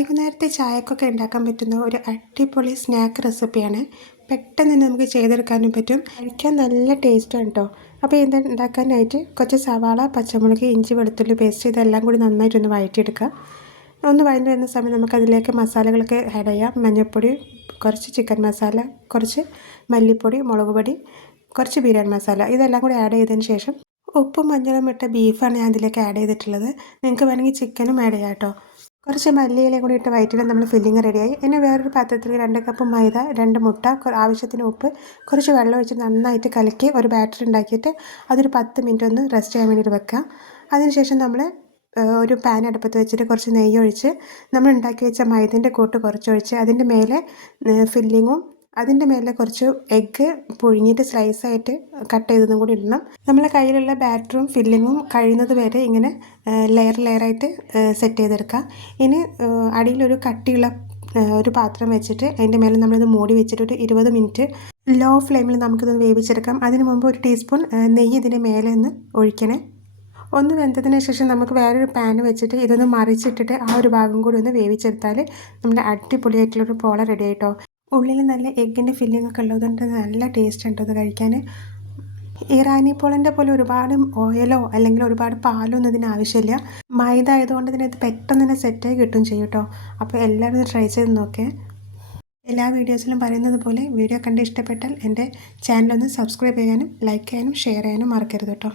വൈകുന്നേരത്തെ ചായക്കൊക്കെ ഉണ്ടാക്കാൻ പറ്റുന്ന ഒരു അടിപൊളി സ്നാക്ക് റെസിപ്പിയാണ്. പെട്ടെന്ന് തന്നെ നമുക്ക് ചെയ്തെടുക്കാനും പറ്റും, കഴിക്കാൻ നല്ല ടേസ്റ്റാണ് കേട്ടോ. അപ്പോൾ ഇത് ഉണ്ടാക്കാനായിട്ട് കുറച്ച് സവാള, പച്ചമുളക്, ഇഞ്ചി, വെളുത്തുള്ളി പേസ്റ്റ് ഇതെല്ലാം കൂടി നന്നായിട്ടൊന്ന് വഴറ്റിയെടുക്കുക. ഒന്ന് വഴഞ്ഞു വരുന്ന സമയം നമുക്കതിലേക്ക് മസാലകളൊക്കെ ആഡ് ചെയ്യാം. മഞ്ഞൾപ്പൊടി, കുറച്ച് ചിക്കൻ മസാല, കുറച്ച് മല്ലിപ്പൊടി, മുളക് പൊടി, കുറച്ച് ബിരിയാണി മസാല ഇതെല്ലാം കൂടി ആഡ് ചെയ്തതിന് ശേഷം ഉപ്പും മഞ്ഞളും ഇട്ട ബീഫാണ് ഞാൻ ഇതിലേക്ക് ആഡ് ചെയ്തിട്ടുള്ളത്. നിങ്ങൾക്ക് വേണമെങ്കിൽ ചിക്കനും ആഡ് ചെയ്യാം കേട്ടോ. കുറച്ച് മല്ലിയിലയും കൂടി ഇട്ട് വയറ്റിൽ നമ്മൾ ഫില്ലിങ് റെഡിയായി. ഇനി വേറൊരു പാത്രത്തിൽ 2 കപ്പ് മൈദ, 2 മുട്ട, ആവശ്യത്തിന് ഉപ്പ്, കുറച്ച് വെള്ളം ഒഴിച്ച് നന്നായിട്ട് കലക്കി ഒരു ബാറ്റർ ഉണ്ടാക്കിയിട്ട് അതൊരു 10 മിനിറ്റ് ഒന്ന് റെസ്റ്റ് ചെയ്യാൻ വേണ്ടിയിട്ട് വെക്കുക. അതിനുശേഷം നമ്മൾ ഒരു പാൻ അടുപ്പത്ത് വെച്ചിട്ട് കുറച്ച് നെയ്യ് ഒഴിച്ച് നമ്മൾ ഉണ്ടാക്കി വെച്ച മൈദൻ്റെ കൂട്ട് കുറച്ചൊഴിച്ച് അതിൻ്റെ മേലെ ഫില്ലിങ്ങും അതിൻ്റെ മേലെ കുറച്ച് എഗ്ഗ് പുഴുങ്ങിയിട്ട് സ്ലൈസായിട്ട് കട്ട് ചെയ്തതും കൂടി ഇടണം. നമ്മളെ കയ്യിലുള്ള ബാറ്ററും ഫില്ലിങ്ങും കഴിയുന്നത് വരെ ഇങ്ങനെ ലെയറായിട്ട് സെറ്റ് ചെയ്തെടുക്കുക. ഇനി അടിയിലൊരു കട്ടിയുള്ള ഒരു പാത്രം വെച്ചിട്ട് അതിൻ്റെ മേലെ നമ്മളിത് മൂടി വെച്ചിട്ട് ഒരു 20 മിനിറ്റ് ലോ ഫ്ലെയിമിൽ നമുക്കിതൊന്ന് വേവിച്ചെടുക്കാം. അതിന് മുമ്പ് ഒരു ടീസ്പൂൺ നെയ്യ് ഇതിൻ്റെ മേലെ ഒന്ന് ഒഴിക്കണേ. ഒന്ന് വെന്തതിന് ശേഷം നമുക്ക് വേറൊരു പാൻ വെച്ചിട്ട് ഇതൊന്ന് മറിച്ചിട്ടിട്ട് ആ ഒരു ഭാഗം കൂടി ഒന്ന് വേവിച്ചെടുത്താൽ നമ്മുടെ അടിപൊളിയായിട്ടുള്ളൊരു പോള റെഡി ആയിട്ടോ. ഉള്ളിൽ നല്ല എഗ്ഗിൻ്റെ ഫില്ലിംഗ് ഒക്കെ ഉള്ളതുകൊണ്ട് നല്ല ടേസ്റ്റ് ഉണ്ട് അത് കഴിക്കാൻ. ഇറാനി പോളൻ്റെ പോലെ ഒരുപാട് ഓയിലോ അല്ലെങ്കിൽ ഒരുപാട് പാലോ ഒന്നും ഇതിന് ആവശ്യമില്ല. മൈദ ആയതുകൊണ്ട് തന്നെ ഇത് പെട്ടെന്ന് തന്നെ സെറ്റായി കിട്ടും ചെയ്യും കേട്ടോ. അപ്പോൾ എല്ലാവരും ട്രൈ ചെയ്ത് നോക്കേ. എല്ലാ വീഡിയോസിലും പറയുന്നത് പോലെ വീഡിയോ കണ്ട് ഇഷ്ടപ്പെട്ടാൽ എൻ്റെ ചാനലൊന്ന് സബ്സ്ക്രൈബ് ചെയ്യാനും ലൈക്ക് ചെയ്യാനും ഷെയർ ചെയ്യാനും മറക്കരുത് കേട്ടോ.